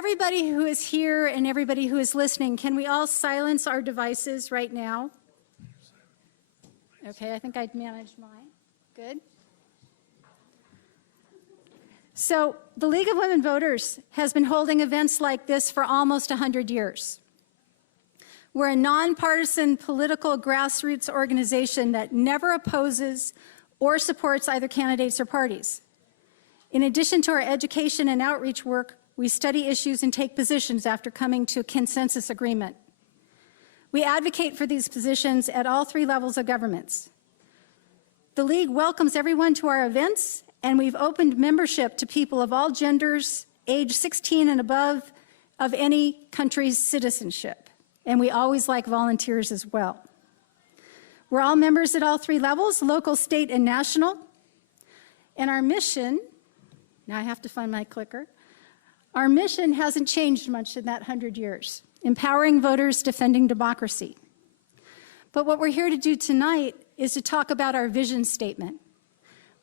everybody who is here and everybody who is listening, can we all silence our devices right now? Okay, I think I'd managed mine. Good. So the League of Women Voters has been holding events like this for almost 100 years. We're a nonpartisan political grassroots organization that never opposes or supports either candidates or parties. In addition to our education and outreach work, we study issues and take positions after coming to a consensus agreement. We advocate for these positions at all 3 levels of governments. The League welcomes everyone to our events, and we've opened membership to people of all genders, age 16 and above, of any country's citizenship. And we always like volunteers as well. We're all members at all 3 levels, local, state, and national. And our mission, now I have to find my clicker, our mission hasn't changed much in that 100 years, empowering voters, defending democracy. But what we're here to do tonight is to talk about our vision statement.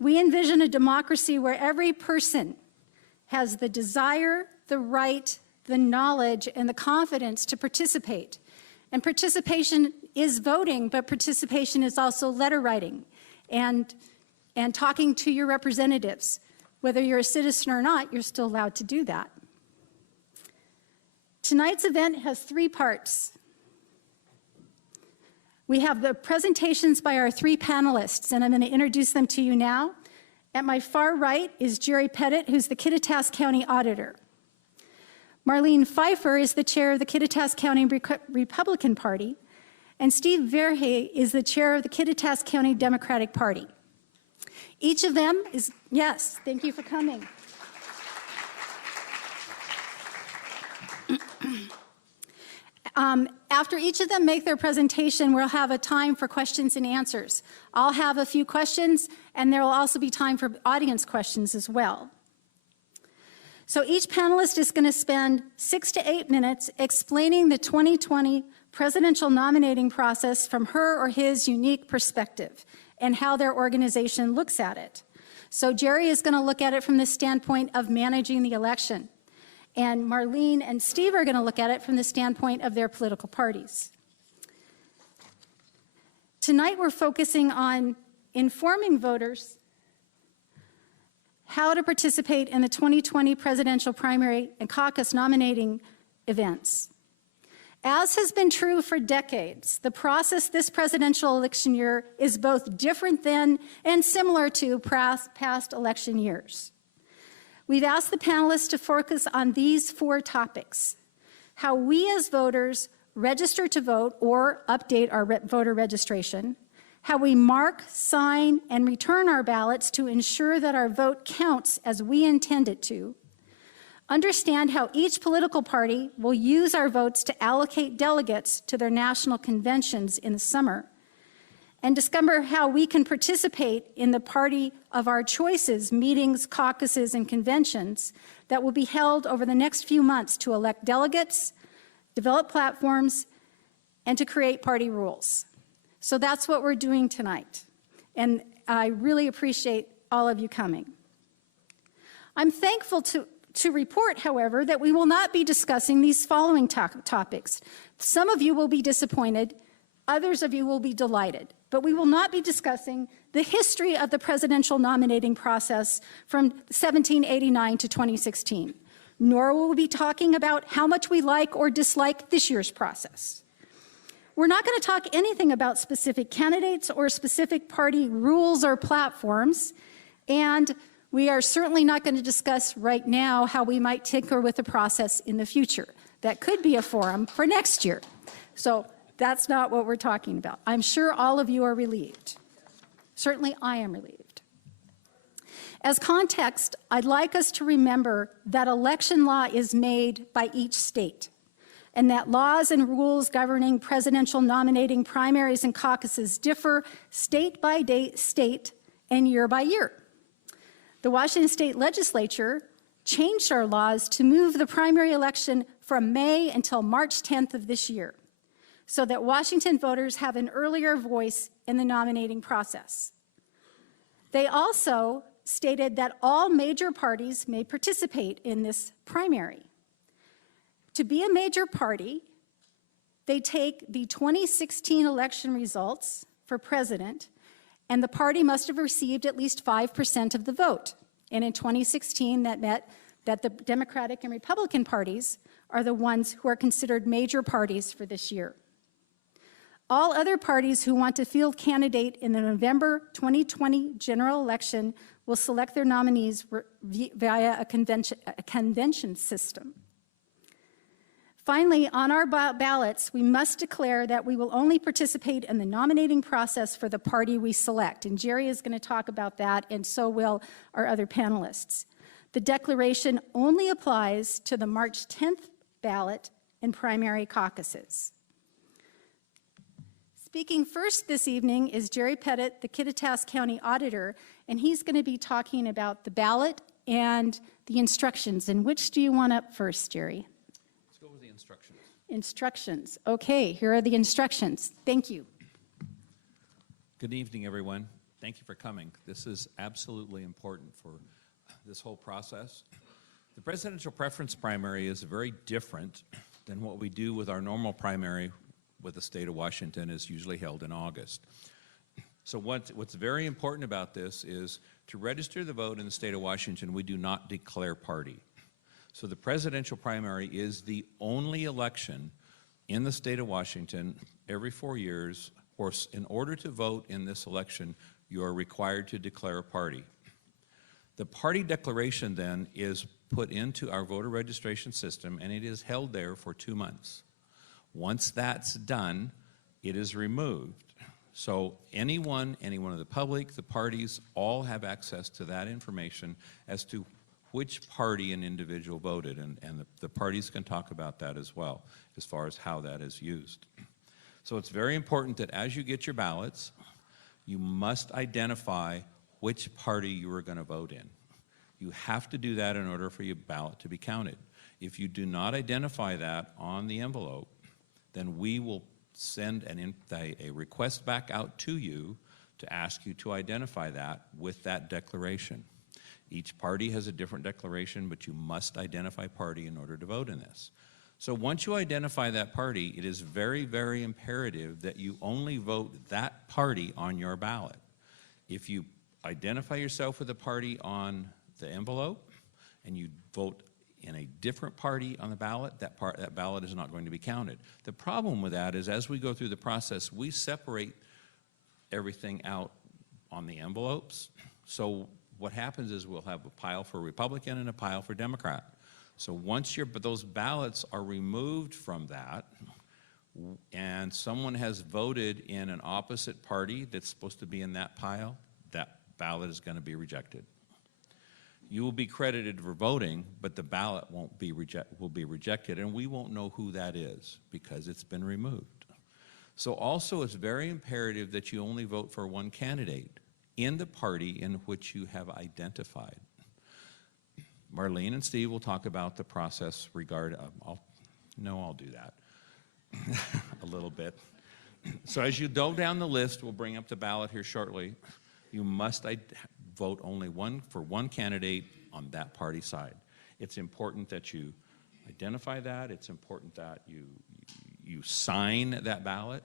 We envision a democracy where every person has the desire, the right, the knowledge, and the confidence to participate. And participation is voting, but participation is also letter writing and talking to your representatives. Whether you're a citizen or not, you're still allowed to do that. Tonight's event has 3 parts. We have the presentations by our 3 panelists, and I'm going to introduce them to you now. At my far right is Jerry Pettit, who's the Kittitas County Auditor. Marlene Pfeifer is the chair of the Kittitas County Republican Party, and Steve Verhey is the chair of the Kittitas County Democratic Party. Each of them is, yes, thank you for coming. After each of them make their presentation, we'll have a time for questions and answers. I'll have a few questions, and there will also be time for audience questions as well. So each panelist is going to spend 6 to 8 minutes explaining the 2020 presidential nominating process from her or his unique perspective and how their organization looks at it. So Jerry is going to look at it from the standpoint of managing the election. And Marlene and Steve are going to look at it from the standpoint of their political parties. Tonight we're focusing on informing voters how to participate in the 2020 presidential primary and caucus nominating events. As has been true for decades, the process this presidential election year is both different than and similar to past election years. We've asked the panelists to focus on these 4 topics: how we as voters register to vote or update our voter registration, how we mark, sign, and return our ballots to ensure that our vote counts as we intend it to, understand how each political party will use our votes to allocate delegates to their national conventions in the summer, and discover how we can participate in the party of our choices, meetings, caucuses, and conventions that will be held over the next few months to elect delegates, develop platforms, and to create party rules. So that's what we're doing tonight. And I really appreciate all of you coming. I'm thankful to report, however, that we will not be discussing these following topics. Some of you will be disappointed, others of you will be delighted. But we will not be discussing the history of the presidential nominating process from 1789 to 2016, nor will we be talking about how much we like or dislike this year's process. We're not going to talk anything about specific candidates or specific party rules or platforms, and we are certainly not going to discuss right now how we might tinker with the process in the future. That could be a forum for next year. So that's not what we're talking about. I'm sure all of you are relieved. Certainly I am relieved. As context, I'd like us to remember that election law is made by each state, and that laws and rules governing presidential nominating primaries and caucuses differ state by state and year by year. The Washington State Legislature changed our laws to move the primary election from May until March 10th of this year, so that Washington voters have an earlier voice in the nominating process. They also stated that all major parties may participate in this primary. To be a major party, they take the 2016 election results for president, and the party must have received at least 5% of the vote. And in 2016, that meant that the Democratic and Republican parties are the ones who are considered major parties for this year. All other parties who want to field candidate in the November 2020 general election will select their nominees via a convention system. Finally, on our ballots, we must declare that we will only participate in the nominating process for the party we select. And Jerry is going to talk about that, and so will our other panelists. The declaration only applies to the March 10th ballot and primary caucuses. Speaking first this evening is Jerry Pettit, the Kittitas County Auditor, and he's going to be talking about the ballot and the instructions. And which do you want up first, Jerry? Let's go with the instructions. Instructions. Okay, here are the instructions. Thank you. Good evening, everyone. Thank you for coming. This is absolutely important for this whole process. The presidential preference primary is very different than what we do with our normal primary with the state of Washington. Is usually held in August. So what's very important about this is to register the vote in the state of Washington, we do not declare party. So the presidential primary is the only election in the state of Washington every 4 years. Or in order to vote in this election, you are required to declare a party. The party declaration then is put into our voter registration system, and it is held there for 2 months. Once that's done, it is removed. So anyone of the public, the parties, all have access to that information as to which party an individual voted, and the parties can talk about that as well, as far as how that is used. So it's very important that as you get your ballots, you must identify which party you are going to vote in. You have to do that in order for your ballot to be counted. If you do not identify that on the envelope, then we will send a request back out to you to ask you to identify that with that declaration. Each party has a different declaration, but you must identify party in order to vote in this. So once you identify that party, it is very, very imperative that you only vote that party on your ballot. If you identify yourself with a party on the envelope and you vote in a different party on the ballot, that ballot is not going to be counted. The problem with that is as we go through the process, we separate everything out on the envelopes. So what happens is we'll have a pile for Republican and a pile for Democrat. So once those ballots are removed from that, and someone has voted in an opposite party that's supposed to be in that pile, that ballot is going to be rejected. You will be credited for voting, but the ballot will be rejected, and we won't know who that is because it's been removed. So also it's very imperative that you only vote for one candidate in the party in which you have identified. Marlene and Steve will talk about the process I'll do that a little bit. So as you go down the list, we'll bring up the ballot here shortly. You must vote only for one candidate on that party side. It's important that you identify that. It's important that you sign that ballot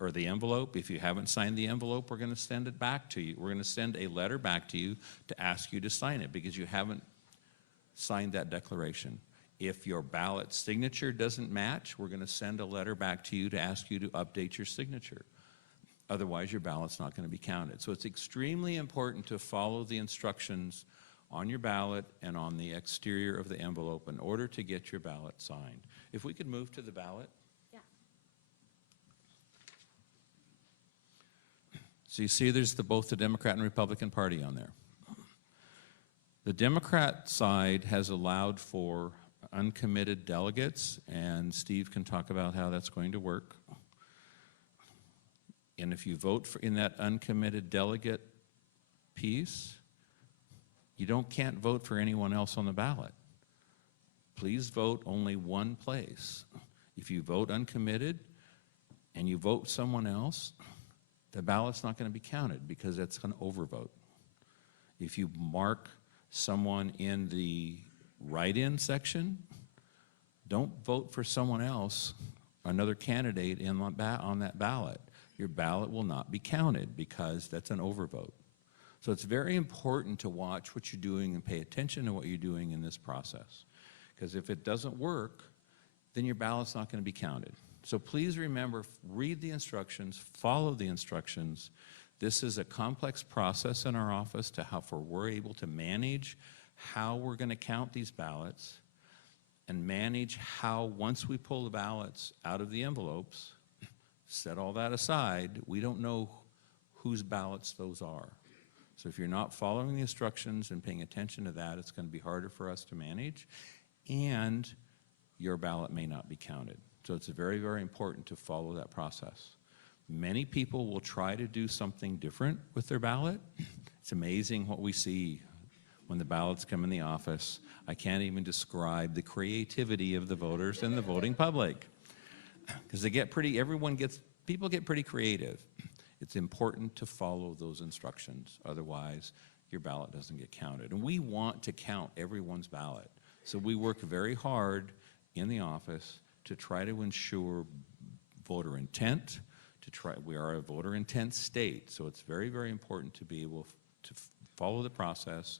or the envelope. If you haven't signed the envelope, we're going to send it back to you. We're going to send a letter back to you to ask you to sign it because you haven't signed that declaration. If your ballot signature doesn't match, we're going to send a letter back to you to ask you to update your signature. Otherwise, your ballot's not going to be counted. So it's extremely important to follow the instructions on your ballot and on the exterior of the envelope in order to get your ballot signed. If we could move to the ballot. Yeah. So you see there's both the Democrat and Republican Party on there. The Democrat side has allowed for uncommitted delegates, and Steve can talk about how that's going to work. And if you vote in that uncommitted delegate piece, you can't vote for anyone else on the ballot. Please vote only one place. If you vote uncommitted and you vote someone else, the ballot's not going to be counted because that's an overvote. If you mark someone in the write-in section, Don't vote for someone else, another candidate on that ballot. Your ballot will not be counted because that's an overvote. So it's very important to watch what you're doing and pay attention to what you're doing in this process. Because if it doesn't work, then your ballot's not going to be counted. So please remember, read the instructions, follow the instructions. This is a complex process in our office to how we're able to manage how we're going to count these ballots and manage how, once we pull the ballots out of the envelopes, set all that aside, we don't know whose ballots those are. So if you're not following the instructions and paying attention to that, it's going to be harder for us to manage, and your ballot may not be counted. So it's very, very important to follow that process. Many people will try to do something different with their ballot. It's amazing what we see when the ballots come in the office. I can't even describe the creativity of the voters and the voting public. Because people get pretty creative. It's important to follow those instructions. Otherwise, your ballot doesn't get counted. And we want to count everyone's ballot. So we work very hard in the office to try to ensure voter intent, we are a voter intent state. So it's very, very important to be able to follow the process,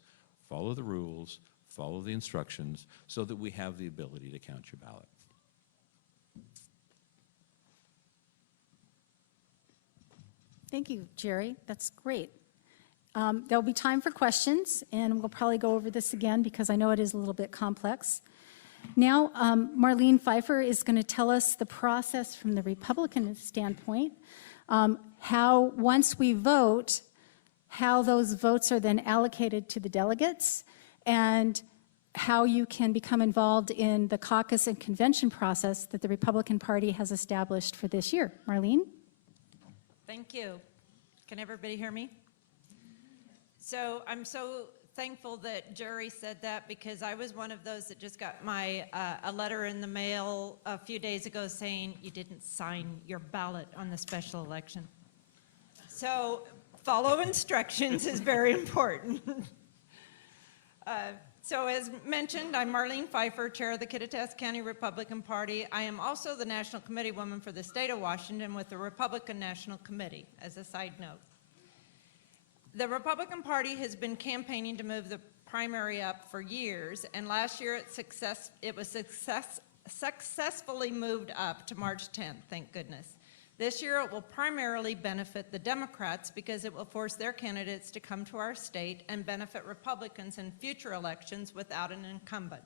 follow the rules, follow the instructions, so that we have the ability to count your ballot. Thank you, Jerry. That's great. There'll be time for questions, and we'll probably go over this again because I know it is a little bit complex. Now, Marlene Pfeifer is going to tell us the process from the Republican standpoint, how once we vote, how those votes are then allocated to the delegates, and how you can become involved in the caucus and convention process that the Republican Party has established for this year. Marlene? Thank you. Can everybody hear me? So I'm so thankful that Jerry said that, because I was one of those that just got a letter in the mail a few days ago saying you didn't sign your ballot on the special election. So follow instructions is very important. So as mentioned, I'm Marlene Pfeifer, chair of the Kittitas County Republican Party. I am also the national committee woman for the state of Washington with the Republican National Committee, as a side note. The Republican Party has been campaigning to move the primary up for years, and last year it was successfully moved up to March 10th, thank goodness. This year it will primarily benefit the Democrats because it will force their candidates to come to our state and benefit Republicans in future elections without an incumbent.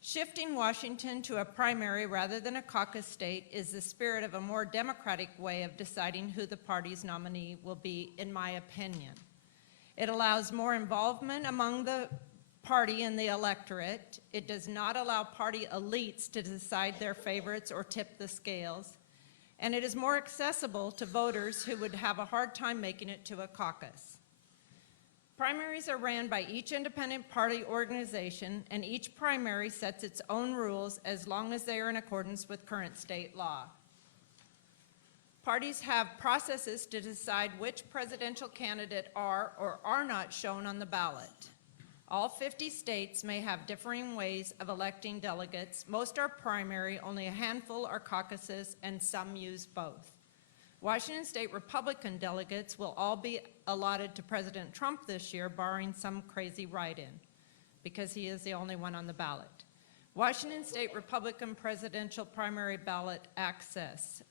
Shifting Washington to a primary rather than a caucus state is the spirit of a more democratic way of deciding who the party's nominee will be, in my opinion. It allows more involvement among the party and the electorate. It does not allow party elites to decide their favorites or tip the scales. And it is more accessible to voters who would have a hard time making it to a caucus. Primaries are ran by each independent party organization, and each primary sets its own rules as long as they are in accordance with current state law. Parties have processes to decide which presidential candidate are or are not shown on the ballot. All 50 states may have differing ways of electing delegates. Most are primary, only a handful are caucuses, and some use both. Washington State Republican delegates will all be allotted to President Trump this year, barring some crazy write-in, because he is the only one on the ballot. Washington State Republican presidential primary ballot access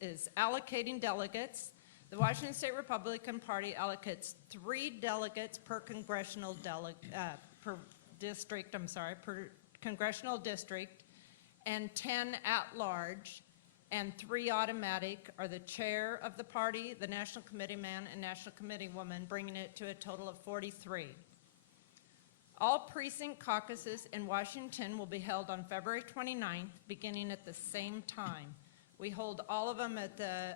is allocating delegates. The Washington State Republican Party allocates 3 delegates per congressional congressional district, and 10 at-large, and 3 automatic are the chair of the party, the national committee man, and national committee woman, bringing it to a total of 43. All precinct caucuses in Washington will be held on February 29th, beginning at the same time. We hold all of them at the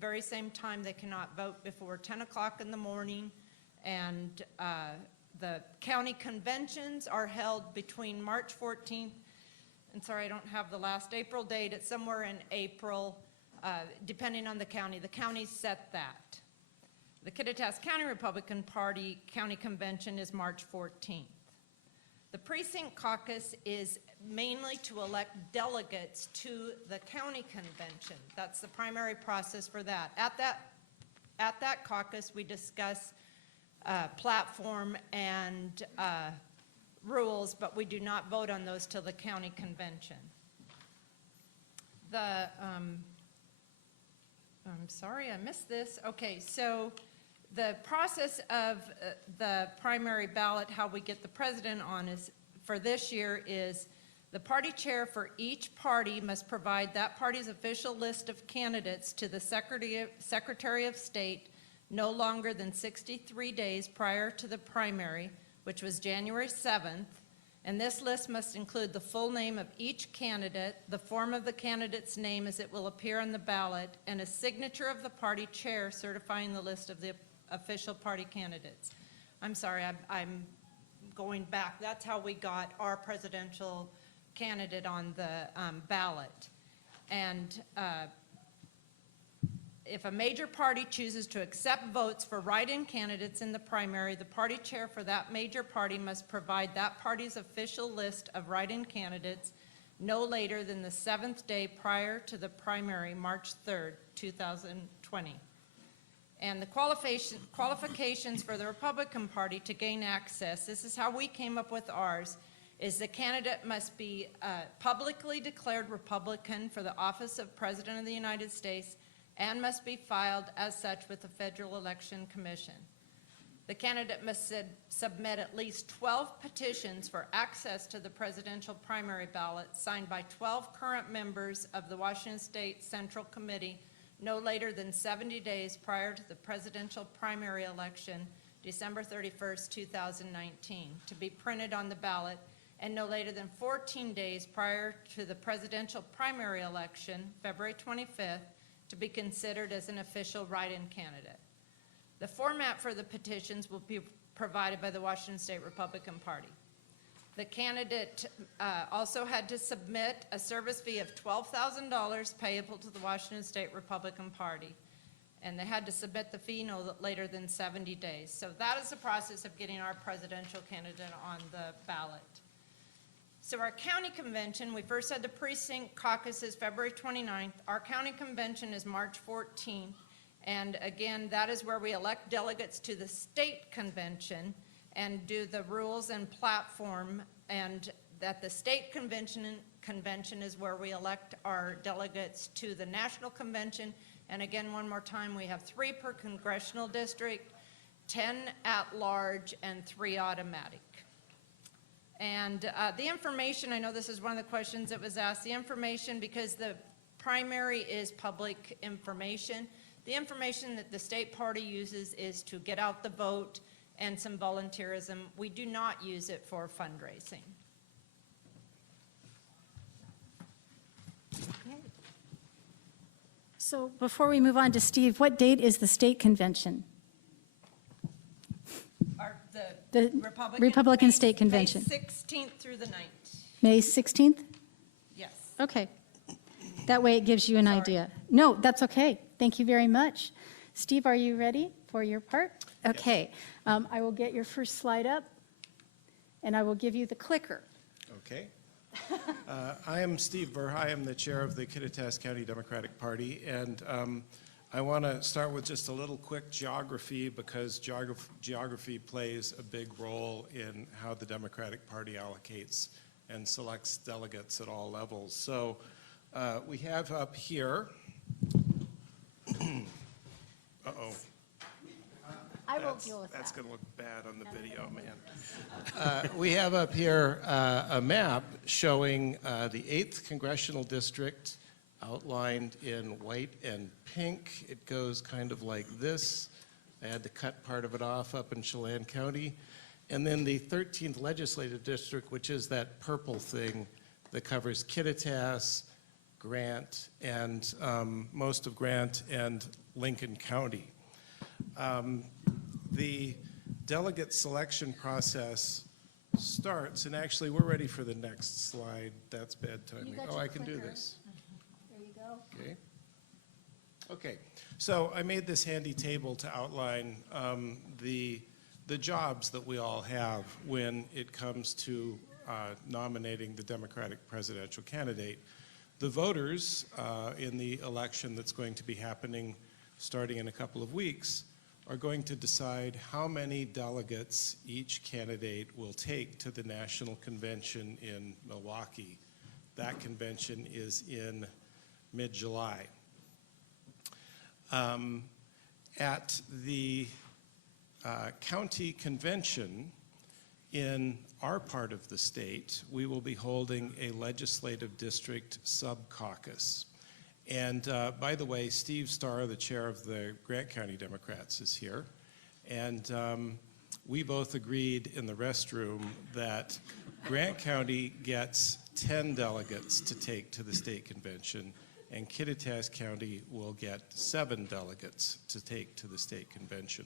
very same time. They cannot vote before 10 o'clock in the morning, and the county conventions are held between March 14th, and sorry, I don't have the last April date, it's somewhere in April, depending on the county. The counties set that. The Kittitas County Republican Party County Convention is March 14th. The precinct caucus is mainly to elect delegates to the county convention. That's the primary process for that. At that caucus, we discuss platform and rules, but we do not vote on those till the county convention. I'm sorry, I missed this. Okay, so the process of the primary ballot, how we get the president on is, for this year, is the party chair for each party must provide that party's official list of candidates to the Secretary of State no longer than 63 days prior to the primary, which was January 7th, and this list must include the full name of each candidate, the form of the candidate's name as it will appear on the ballot, and a signature of the party chair certifying the list of the official party candidates. I'm sorry, I'm going back. That's how we got our presidential candidate on the ballot. And if a major party chooses to accept votes for write-in candidates in the primary, the party chair for that major party must provide that party's official list of write-in candidates no later than the 7th day prior to the primary, March 3rd, 2020. And the qualifications for the Republican Party to gain access, this is how we came up with ours, is the candidate must be publicly declared Republican for the office of President of the United States and must be filed as such with the Federal Election Commission. The candidate must submit at least 12 petitions for access to the presidential primary ballot signed by 12 current members of the Washington State Central Committee no later than 70 days prior to the presidential primary election, December 31st, 2019, to be printed on the ballot, and no later than 14 days prior to the presidential primary election, February 25th, to be considered as an official write-in candidate. The format for the petitions will be provided by the Washington State Republican Party. The candidate also had to submit a service fee of $12,000 payable to the Washington State Republican Party, and they had to submit the fee no later than 70 days. So that is the process of getting our presidential candidate on the ballot. So our county convention, we first had the precinct caucuses February 29th. Our county convention is March 14th. And again, that is where we elect delegates to the state convention and do the rules and platform. And that the state convention is where we elect our delegates to the national convention. And again, one more time, we have 3 per congressional district, 10 at large, and 3 automatic. And the information, I know this is one of the questions that was asked, the information, because the primary is public information, the information that the state party uses is to get out the vote and some volunteerism. We do not use it for fundraising. Okay. So before we move on to Steve, what date is the state convention? The Republican State Convention. May 16th through the 9th. May 16th? Yes. Okay. That way it gives you an idea. No, that's okay. Thank you very much. Steve, are you ready for your part? Okay. I will get your first slide up, and I will give you the clicker. Okay. I am Steve Verhey. I'm the chair of the Kittitas County Democratic Party, and I want to start with just a little quick geography, because geography plays a big role in how the Democratic Party allocates and selects delegates at all levels. So we have up here, uh-oh. I will deal with That's that. going to look bad on the video, man. We have up here a map showing the 8th Congressional District outlined in white and pink. It goes kind of like this. I had to cut part of it off up in Chelan County. And then the 13th Legislative District, which is that purple thing that covers Kittitas, Grant, and most of Grant and Lincoln County. The delegate selection process starts, and actually we're ready for the next slide. That's bad timing. got Oh, your I can do clicker. this. There you go. Okay. Okay, so I made this handy table to outline the the jobs that we all have when it comes to nominating the Democratic presidential candidate. The voters in the election that's going to be happening starting in a couple of weeks are going to decide how many delegates each candidate will take to the national convention in Milwaukee. That convention is in mid-July. At the county convention in our part of the state, we will be holding a legislative district sub-caucus. And by the way, Steve Starr, the chair of the Grant County Democrats, is here. And we both agreed in the restroom that Grant County gets 10 delegates to take to the state convention, and Kittitas County will get 7 delegates to take to the state convention.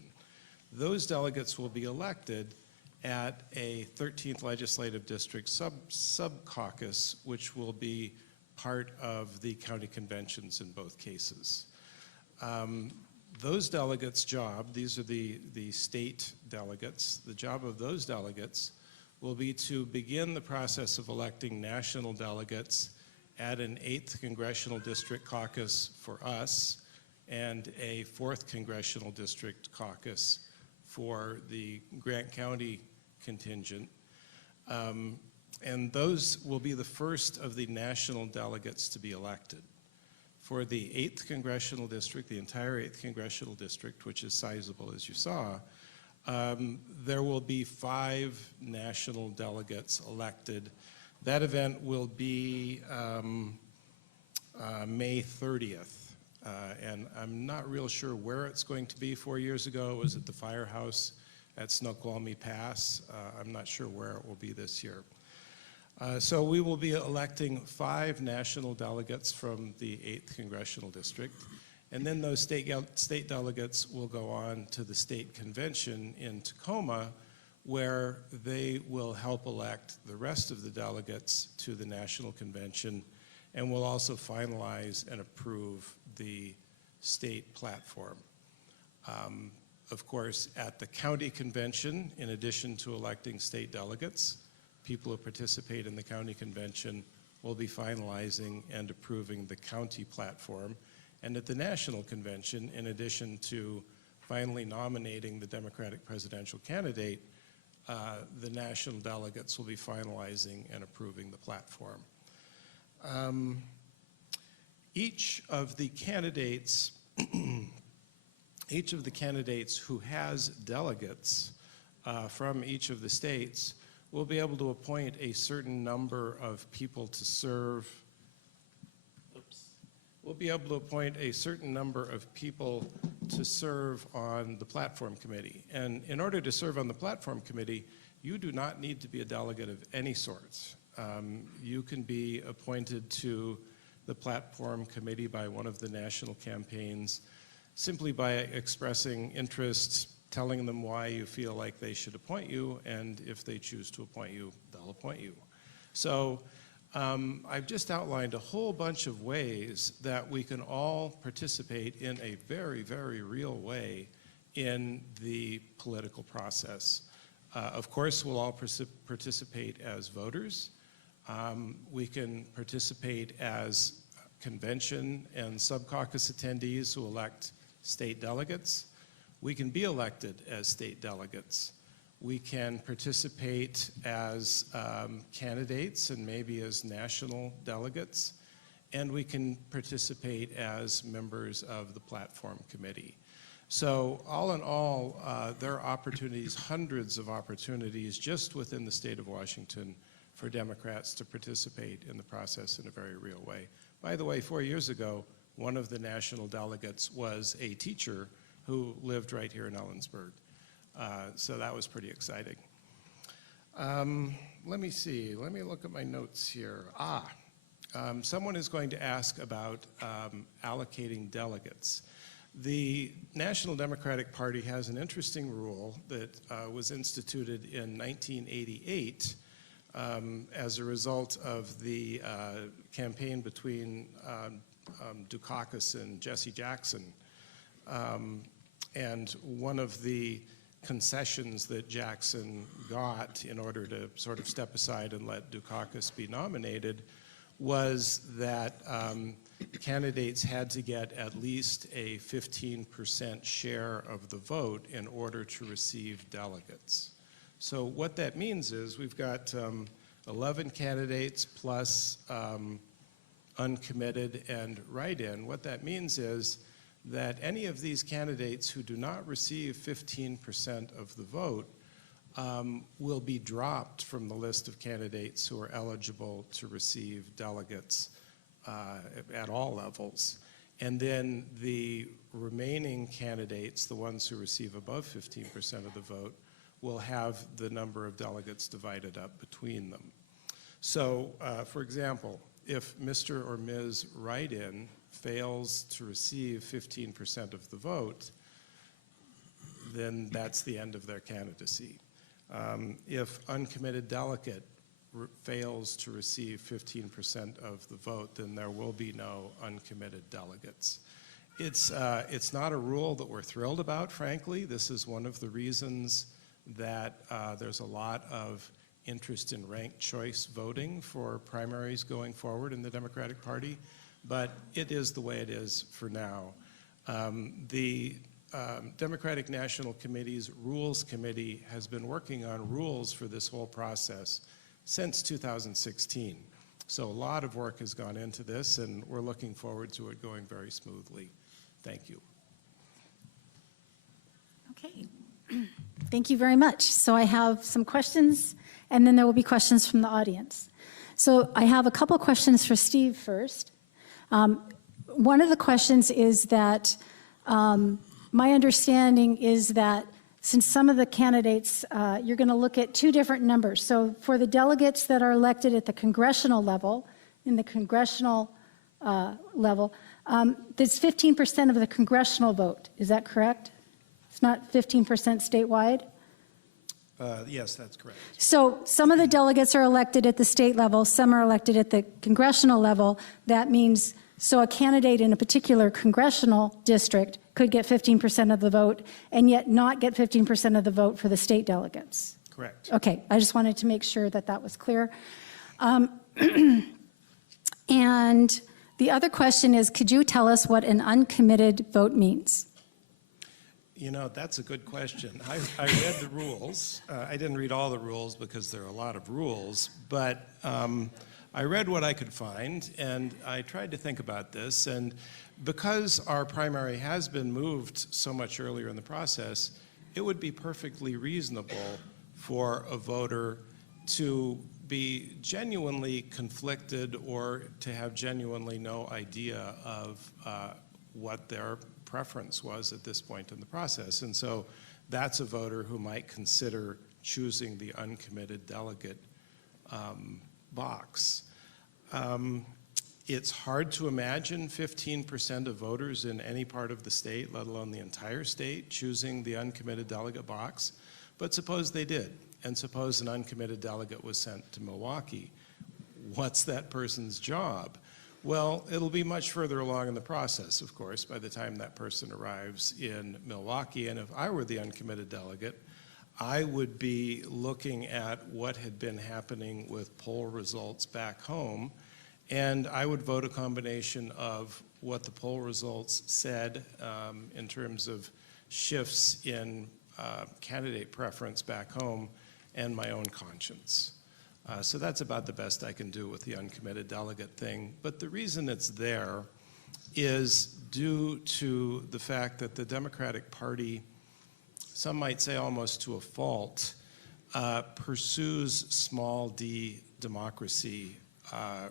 Those delegates will be elected at a 13th legislative district sub-caucus, which will be part of the county conventions in both cases. Those delegates' job, these are the state delegates, the job of those delegates will be to begin the process of electing national delegates at an 8th congressional district caucus for us and a 4th congressional district caucus for the Grant County contingent. And those will be the first of the national delegates to be elected. For the 8th congressional district, the entire 8th congressional district, which is sizable as you saw, there will be 5 national delegates elected. That event will be May 30th. And I'm not real sure where it's going to be. 4 years ago, it was at the firehouse at Snoqualmie Pass. I'm not sure where it will be this year. So we will be electing 5 national delegates from the 8th congressional district. And then those state delegates will go on to the state convention in Tacoma, where they will help elect the rest of the delegates to the national convention, and will also finalize and approve the state platform. Of course, at the county convention, in addition to electing state delegates, people who participate in the county convention will be finalizing and approving the county platform. And at the national convention, in addition to finally nominating the Democratic presidential candidate, the national delegates will be finalizing and approving the platform. Each of the candidates who has delegates from each of the states will be able to appoint a certain number of people to serve. We'll be able to appoint a certain number of people to serve on the platform committee. And in order to serve on the platform committee, you do not need to be a delegate of any sort. You can be appointed to the platform committee by one of the national campaigns simply by expressing interest, telling them why you feel like they should appoint you, and if they choose to appoint you, they'll appoint you. So I've just outlined a whole bunch of ways that we can all participate in a very, very real way in the political process. Of course, we'll all participate as voters. We can participate as convention and sub-caucus attendees who elect state delegates. We can be elected as state delegates. We can participate as candidates and maybe as national delegates. And we can participate as members of the platform committee. So all in all, there are opportunities, hundreds of opportunities just within the state of Washington for Democrats to participate in the process in a very real way. By the way, 4 years ago, one of the national delegates was a teacher who lived right here in Ellensburg. So that was pretty exciting. Let me see, let me look at my notes here. Someone is going to ask about allocating delegates. The National Democratic Party has an interesting rule that was instituted in 1988 as a result of the campaign between Dukakis and Jesse Jackson. And one of the concessions that Jackson got in order to sort of step aside and let Dukakis be nominated was that candidates had to get at least a 15% share of the vote in order to receive delegates. So what that means is we've got 11 candidates plus uncommitted and write-in. What that means is that any of these candidates who do not receive 15% of the vote will be dropped from the list of candidates who are eligible to receive delegates at all levels. And then the remaining candidates, the ones who receive above 15% of the vote, will have the number of delegates divided up between them. So, for example, if Mr. or Ms. Write-in fails to receive 15% of the vote, then that's the end of their candidacy. If uncommitted delegate fails to receive 15% of the vote, then there will be no uncommitted delegates. It's not a rule that we're thrilled about, frankly. This is one of the reasons that there's a lot of interest in ranked choice voting for primaries going forward in the Democratic Party, but it is the way it is for now. The Democratic National Committee's Rules Committee has been working on rules for this whole process since 2016. So a lot of work has gone into this, and we're looking forward to it going very smoothly. Thank you. Okay. Thank you very much. So I have some questions, and then there will be questions from the audience. So I have a couple questions for Steve first. One of the questions is that my understanding is that since some of the candidates, you're going to look at two different numbers. So for the delegates that are elected at the congressional level, there's 15% of the congressional vote. Is that correct? It's not 15% statewide? Yes, that's correct. So some of the delegates are elected at the state level, some are elected at the congressional level. That means, so a candidate in a particular congressional district could get 15% of the vote and yet not get 15% of the vote for the state delegates. Correct. Okay, I just wanted to make sure that that was clear. And the other question is, could you tell us what an uncommitted vote means? You know, that's a good question. I read the rules. I didn't read all the rules because there are a lot of rules, but I read what I could find, and I tried to think about this. And because our primary has been moved so much earlier in the process, it would be perfectly reasonable for a voter to be genuinely conflicted or to have genuinely no idea of what their preference was at this point in the process. And so that's a voter who might consider choosing the uncommitted delegate box. It's hard to imagine 15% of voters in any part of the state, let alone the entire state, choosing the uncommitted delegate box. But suppose they did, and suppose an uncommitted delegate was sent to Milwaukee. What's that person's job? Well, it'll be much further along in the process, of course, by the time that person arrives in Milwaukee. And if I were the uncommitted delegate, I would be looking at what had been happening with poll results back home, and I would vote a combination of what the poll results said in terms of shifts in candidate preference back home and my own conscience. So that's about the best I can do with the uncommitted delegate thing. But the reason it's there is due to the fact that the Democratic Party, some might say almost to a fault, pursues small d democracy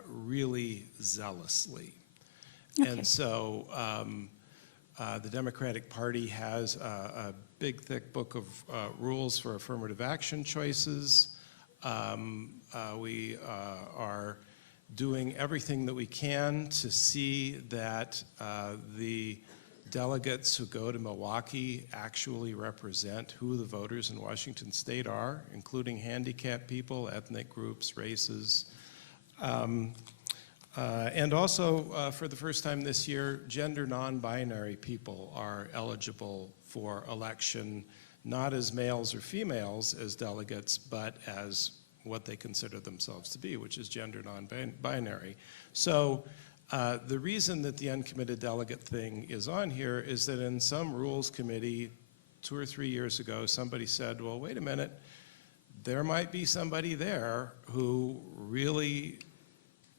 really zealously. Okay. And so the Democratic Party has a big, thick book of rules for affirmative action choices. We are doing everything that we can to see that the delegates who go to Milwaukee actually represent who the voters in Washington State are, including handicapped people, ethnic groups, races. And also, for the first time this year, gender non-binary people are eligible for election not as males or females as delegates, but as what they consider themselves to be, which is gender non-binary. So the reason that the uncommitted delegate thing is on here is that in some rules committee 2 or 3 years ago, somebody said, well, wait a minute, there might be somebody there who really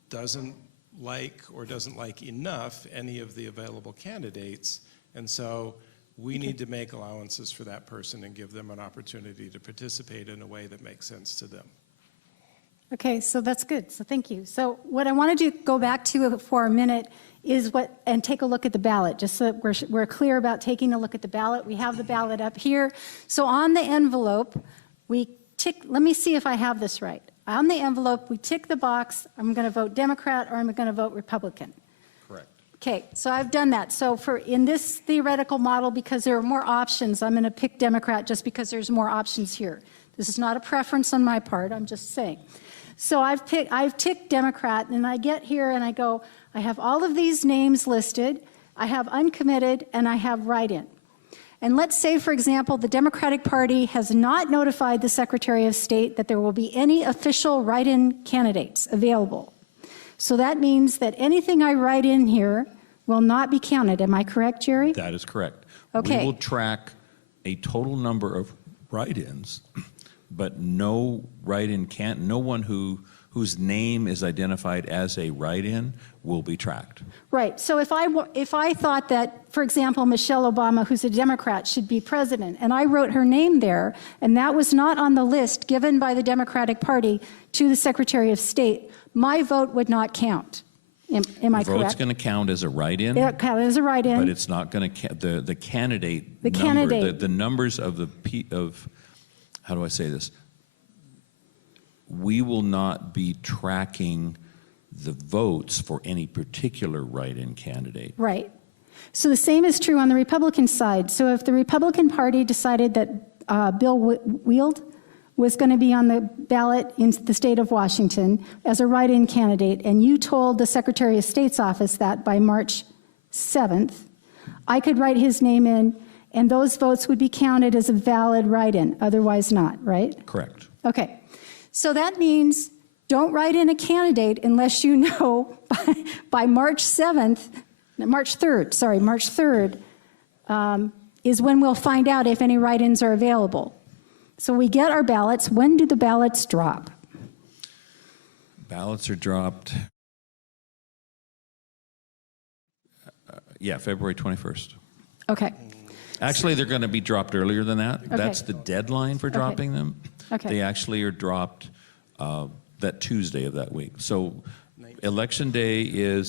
doesn't like or doesn't like enough any of the available candidates, and so we need to make allowances for that person and give them an opportunity to participate in a way that makes sense to them. Okay, so that's good, so thank you. So what I wanted to go back to for a minute is and take a look at the ballot, just so that we're clear about taking a look at the ballot. We have the ballot up here. So on the envelope, we tick, let me see if I have this right. On the envelope, we tick the box, I'm going to vote Democrat or I'm going to vote Republican. Correct. Okay, so I've done that. So in this theoretical model, because there are more options, I'm going to pick Democrat just because there's more options here. This is not a preference on my part, I'm just saying. So I've ticked Democrat, and I get here and I go, I have all of these names listed, I have uncommitted, and I have write-in. And let's say, for example, the Democratic Party has not notified the Secretary of State that there will be any official write-in candidates available. So that means that anything I write in here will not be counted. Am I correct, Jerry? That is correct. Okay. We will track a total number of write-ins, but no write-in no one whose name is identified as a write-in will be tracked. Right. So if I thought that, for example, Michelle Obama, who's a Democrat, should be president, and I wrote her name there, and that was not on the list given by the Democratic Party to the Secretary of State, my vote would not count. Am I correct? The vote's going to count as a write-in. It counts as a write-in. But it's not going to the candidate The number, candidate. the numbers of how do I say this? We will not be tracking the votes for any particular write-in candidate. Right. So the same is true on the Republican side. So if the Republican Party decided that Bill Wield was going to be on the ballot in the state of Washington as a write-in candidate, and you told the Secretary of State's office that by March 7th, I could write his name in, and those votes would be counted as a valid write-in, otherwise not, right? Correct. Okay. So that means don't write in a candidate unless you know by March 3rd is when we'll find out if any write-ins are available. So we get our ballots. When do the ballots drop? Ballots are dropped, February 21st. Okay. Actually, they're going to be dropped earlier than that. Okay. That's the deadline for dropping them. Okay. They actually are dropped that Tuesday of that week. So election day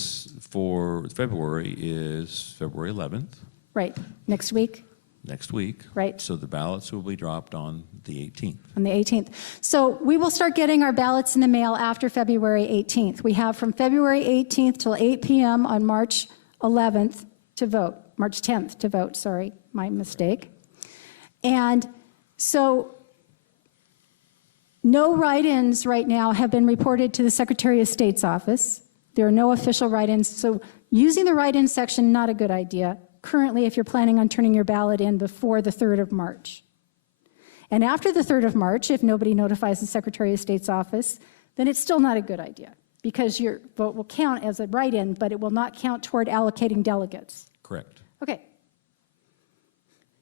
for February is February 11th. Right. Next week? Next week. Right. So the ballots will be dropped on the 18th. On the 18th. So we will start getting our ballots in the mail after February 18th. We have from February 18th till 8 p.m. on March 11th to vote. March 10th to vote, sorry, my mistake. And so no write-ins right now have been reported to the Secretary of State's office. There are no official write-ins. So using the write-in section, not a good idea. Currently, if you're planning on turning your ballot in before the 3rd of March. And after the 3rd of March, if nobody notifies the Secretary of State's office, then it's still not a good idea because your vote will count as a write-in, but it will not count toward allocating delegates. Correct. Okay.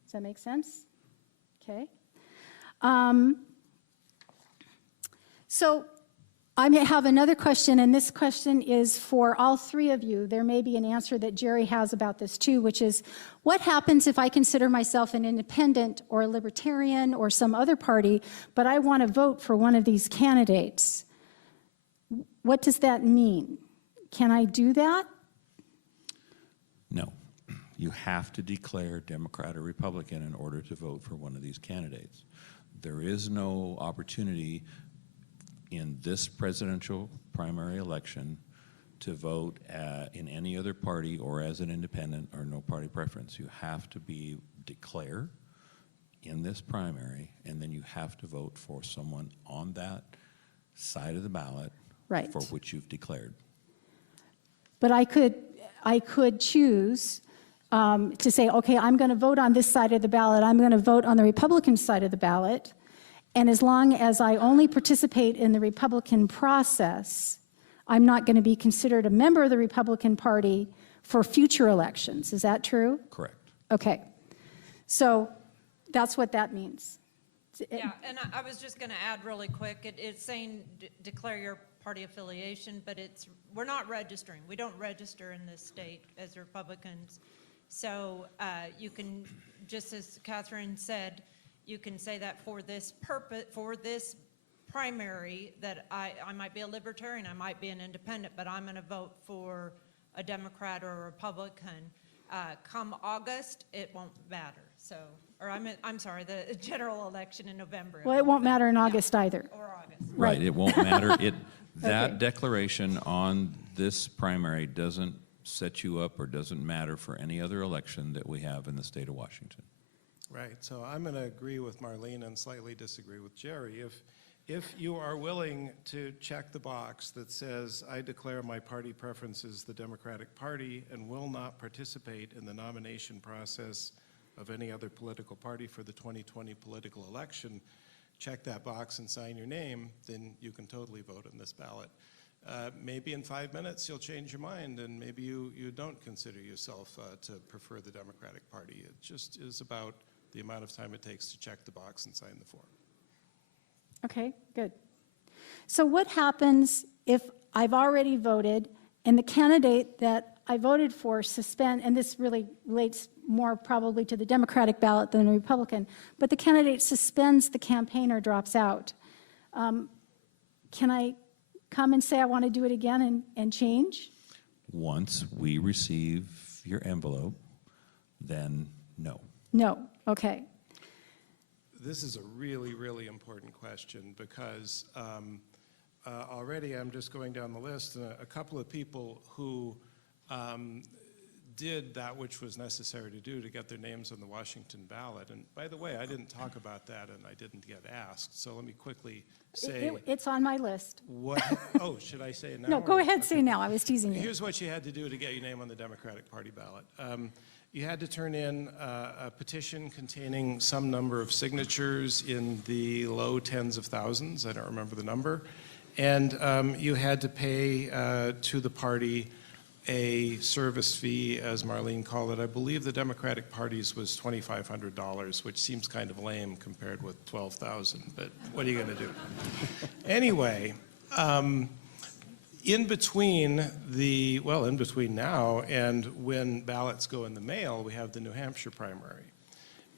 Does that make sense? Okay. So I may have another question, and this question is for all three of you. There may be an answer that Jerry has about this too, which is, what happens if I consider myself an independent or a libertarian or some other party, but I want to vote for one of these candidates? What does that mean? Can I do that? No. You have to declare Democrat or Republican in order to vote for one of these candidates. There is no opportunity in this presidential primary election to vote in any other party or as an independent or no party preference. You have to declare in this primary, and then you have to vote for someone on that side of the ballot Right. for which you've declared. But I could choose to say, okay, I'm going to vote on this side of the ballot, I'm going to vote on the Republican side of the ballot, and as long as I only participate in the Republican process, I'm not going to be considered a member of the Republican Party for future elections. Is that true? Correct. Okay. So that's what that means. Yeah, and I was just going to add really quick, it's saying declare your party affiliation, but we're not registering. We don't register in this state as Republicans. So you can, just as Katherine said, you can say that for this purpose, for this primary, that I might be a libertarian, I might be an independent, but I'm going to vote for a Democrat or a Republican. Come August, it won't matter. So, or I'm sorry, the general election in November. Well, it won't matter in August either. Or August. Right, it won't matter. That Okay. declaration on this primary doesn't set you up or doesn't matter for any other election that we have in the state of Washington. Right, so I'm going to agree with Marlene and slightly disagree with Jerry. If you are willing to check the box that says, I declare my party preference is the Democratic Party and will not participate in the nomination process of any other political party for the 2020 political election, check that box and sign your name, then you can totally vote on this ballot. Maybe in 5 minutes you'll change your mind and maybe you don't consider yourself to prefer the Democratic Party. It just is about the amount of time it takes to check the box and sign the form. Okay, good. So what happens if I've already voted and the candidate that I voted for suspend, and this really relates more probably to the Democratic ballot than the Republican, but the candidate suspends the campaign or drops out. Can I come and say I want to do it again and change? Once we receive your envelope, then no. No, okay. This is a really, really important question because already I'm just going down the list, and a couple of people who did that which was necessary to do to get their names on the Washington ballot. And by the way, I didn't talk about that and I didn't get asked, so let me quickly say. It's on my list. What? Oh, should I say it now? No, go or- ahead, okay. say now. I was teasing you. Here's what you had to do to get your name on the Democratic Party ballot. You had to turn in a petition containing some number of signatures in the low tens of thousands, I don't remember the number, and you had to pay to the party a service fee, as Marlene called it. I believe the Democratic Party's was $2,500, which seems kind of lame compared with $12,000, but what are you going to do? Anyway, in between now and when ballots go in the mail, we have the New Hampshire primary.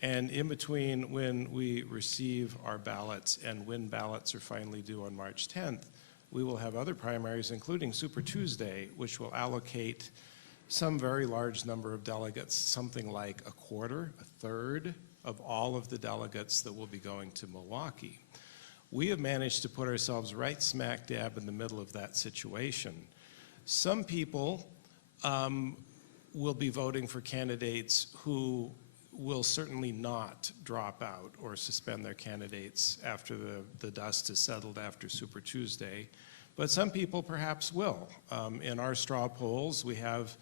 And in between when we receive our ballots and when ballots are finally due on March 10th, we will have other primaries, including Super Tuesday, which will allocate some very large number of delegates, something like a quarter, a third of all of the delegates that will be going to Milwaukee. We have managed to put ourselves right smack dab in the middle of that situation. Some people will be voting for candidates who will certainly not drop out or suspend their candidates after the dust is settled after Super Tuesday, but some people perhaps will. In our straw polls, we have,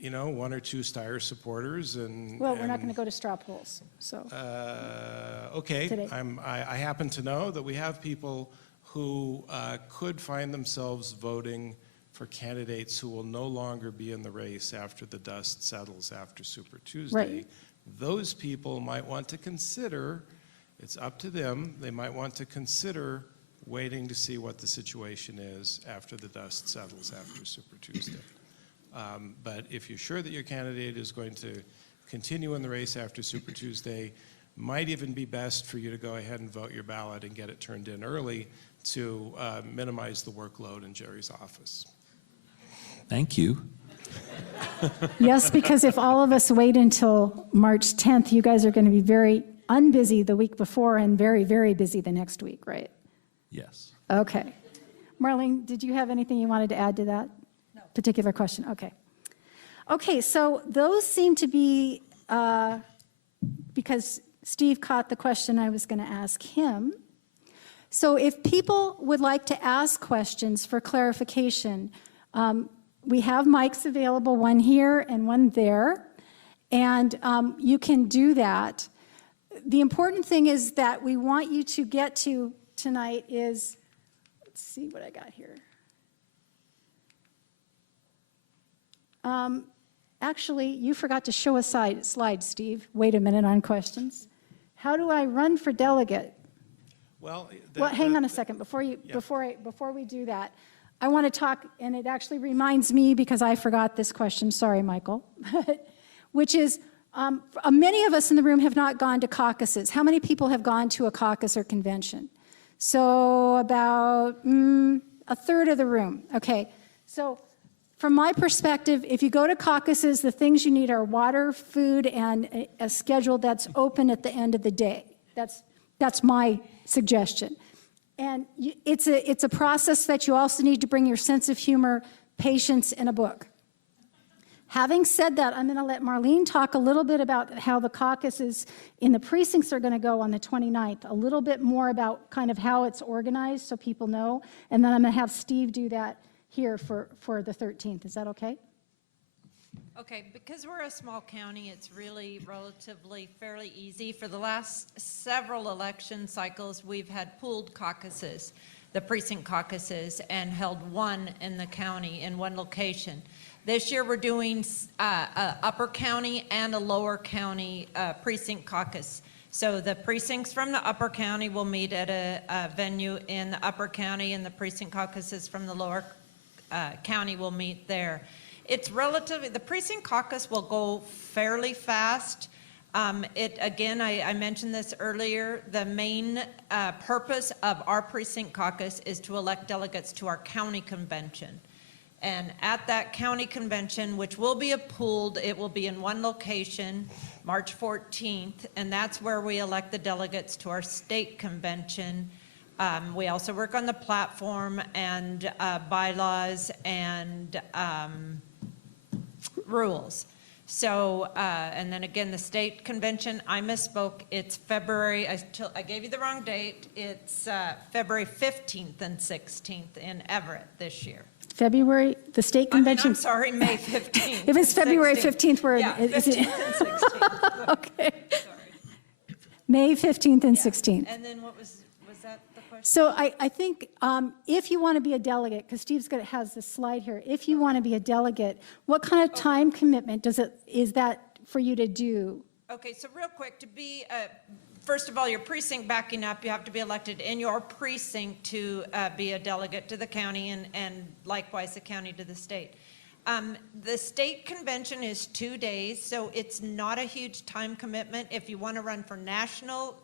one or two Steyer supporters and... Well, we're not going to go to straw polls, so. Okay, Today. I happen to know that we have people who could find themselves voting for candidates who will no longer be in the race after the dust settles after Super Tuesday. Right. Those people might want to consider, it's up to them, they might want to consider waiting to see what the situation is after the dust settles after Super Tuesday. But if you're sure that your candidate is going to continue in the race after Super Tuesday, might even be best for you to go ahead and vote your ballot and get it turned in early to minimize the workload in Jerry's office. Thank you. Yes, because if all of us wait until March 10th, you guys are going to be very unbusy the week before and very, very busy the next week, right? Yes. Okay. Marlene, did you have anything you wanted to add to that particular question? Okay. Okay, so those seem to be, because Steve caught the question I was going to ask him. So if people would like to ask questions for clarification, we have mics available, one here and one there. And you can do that. The important thing is that we want you to get to tonight is, let's see what I got here. Actually, you forgot to show a slide, Steve. Wait a minute on questions. How do I run for delegate? Well, Hang on a second. Before we do that, I want to talk, and it actually reminds me because I forgot this question. Sorry, Michael. Which is, many of us in the room have not gone to caucuses. How many people have gone to a caucus or convention? So about a third of the room. Okay. So from my perspective, if you go to caucuses, the things you need are water, food, and a schedule that's open at the end of the day. That's my suggestion. And it's a process that you also need to bring your sense of humor, patience, and a book. Having said that, I'm going to let Marlene talk a little bit about how the caucuses in the precincts are going to go on the 29th, a little bit more about kind of how it's organized so people know, and then I'm going to have Steve do that here for the 13th. Is that okay? Okay, because we're a small county, it's really relatively fairly easy. For the last several election cycles, we've had pooled caucuses, the precinct caucuses, and held one in the county in one location. This year we're doing a upper county and a lower county precinct caucus. So the precincts from the upper county will meet at a venue in the upper county, and the precinct caucuses from the lower county will meet there. It's relatively, the precinct caucus will go fairly fast. Again, I mentioned this earlier, the main purpose of our precinct caucus is to elect delegates to our county convention. And at that county convention, which will be pooled, it will be in one location, March 14th, and that's where we elect the delegates to our state convention. We also work on the platform and bylaws and rules. So, and then again, the state convention, I misspoke. It's February, I gave you the wrong date. It's February 15th and 16th in Everett this year. February, the state convention? I'm sorry, May 15th. If it's February 15th, we're... Yeah, 15th and 16th. Okay. Sorry. May 15th and Yeah. 16th. And then what was that the question? So I think if you want to be a delegate, because Steve's has this slide here, if you want to be a delegate, what kind of time commitment is that for you to do? Okay, so real quick, to be, first of all, your precinct backing up, you have to be elected in your precinct to be a delegate to the county and likewise the county to the state. The state convention is 2 days, so it's not a huge time commitment. If you want to run for national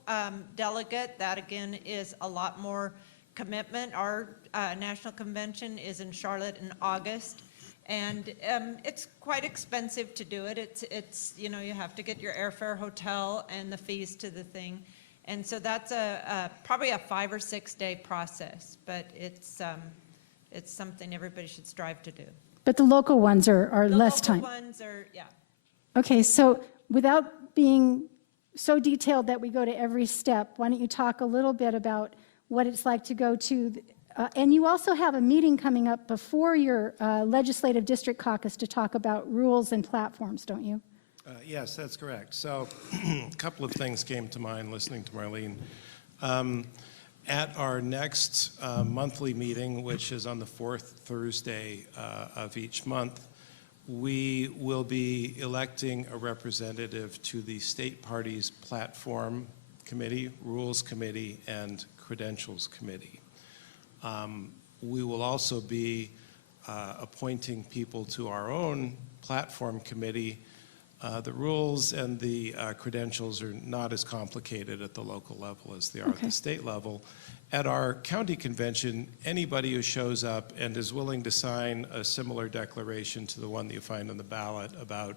delegate, that again is a lot more commitment. Our national convention is in Charlotte in August, and it's quite expensive to do it. It's you know, you have to get your airfare, hotel, and the fees to the thing, and so that's probably a 5 or 6 day process. But it's something everybody should strive to do. But the local ones are less time. The local ones are, yeah. Okay, so without being so detailed that we go to every step, why don't you talk a little bit about what it's like to go to, and you also have a meeting coming up before your legislative district caucus to talk about rules and platforms, don't you? Yes, that's correct. So a couple of things came to mind listening to Marlene. At our next monthly meeting, which is on the fourth Thursday of each month, we will be electing a representative to the state party's platform committee, rules committee, and credentials committee. We will also be appointing people to our own platform committee. The rules and the credentials are not as complicated at the local level as they are at the state level. At our county convention, anybody who shows up and is willing to sign a similar declaration to the one that you find on the ballot about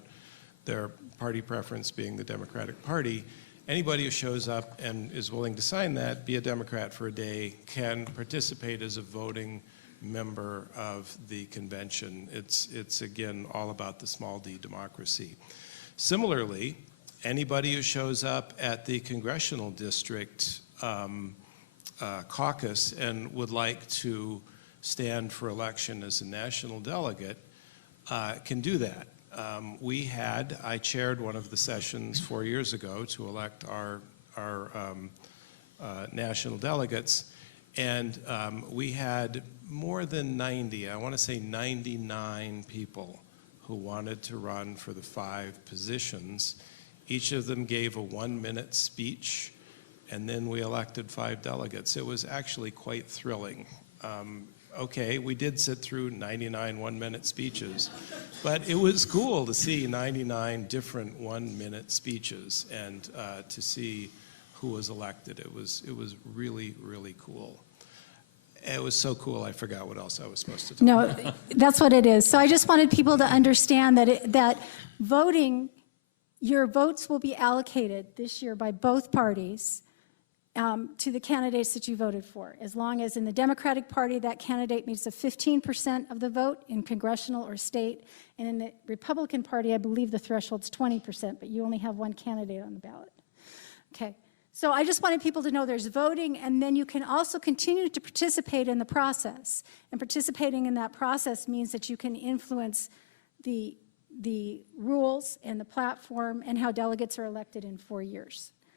their party preference being the Democratic Party, anybody who shows up and is willing to sign that, be a Democrat for a day, can participate as a voting member of the convention. It's again, all about the small d democracy. Similarly, anybody who shows up at the congressional district caucus and would like to stand for election as a national delegate can do that. I chaired one of the sessions 4 years ago to elect our national delegates, and we had more than 90, I want to say 99 people who wanted to run for the 5 positions. Each of them gave a 1-minute speech, and then we elected 5 delegates. It was actually quite thrilling. Okay, we did sit through 99 1-minute speeches, but it was cool to see 99 different 1-minute speeches and to see who was elected. It was really, really cool. It was so cool, I forgot what else I was supposed to talk about. No, that's what it is. So I just wanted people to understand that voting, your votes will be allocated this year by both parties to the candidates that you voted for. As long as in the Democratic Party, that candidate meets a 15% of the vote in congressional or state, and in the Republican Party, I believe the threshold's 20%, but you only have one candidate on the ballot. Okay. So I just wanted people to know there's voting, and then you can also continue to participate in the process. And participating in that process means that you can influence the rules and the platform and how delegates are elected in 4 years.